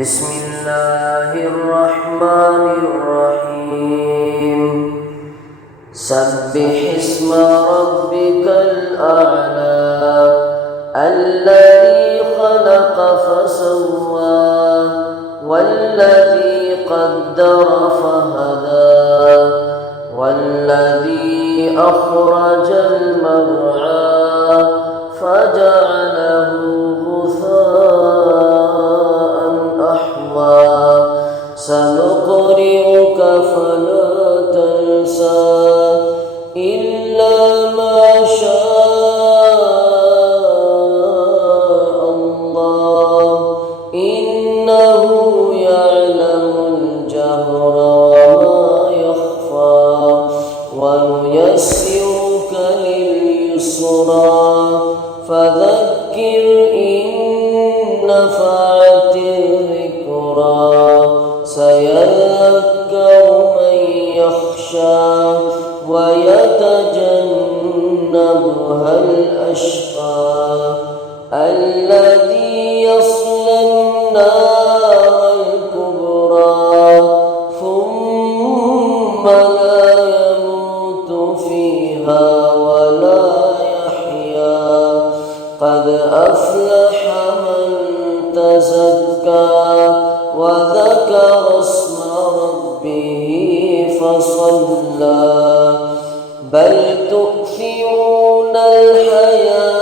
بسم الله الرحمن الرحيم سبح اسم ربك الأعلى الذي خلق فسوى والذي قدر فهدى والذي أخرج المرعى فجعله غثاء أحوى سنقرئك فلا تنسى إلا ما شاء الله إنه يعلم الجهر وما يخفى ونيسرك لليسرى فذكر إن نفعت الذكرى سيذكر من يخشى ويتجنبها الأشقى الذي يصلى النار الكبرى ثم لا يموت فيها ولا يحيا قد أفلح من تزكى وذكر اسم ربه فصلى بل تؤثرون الحياة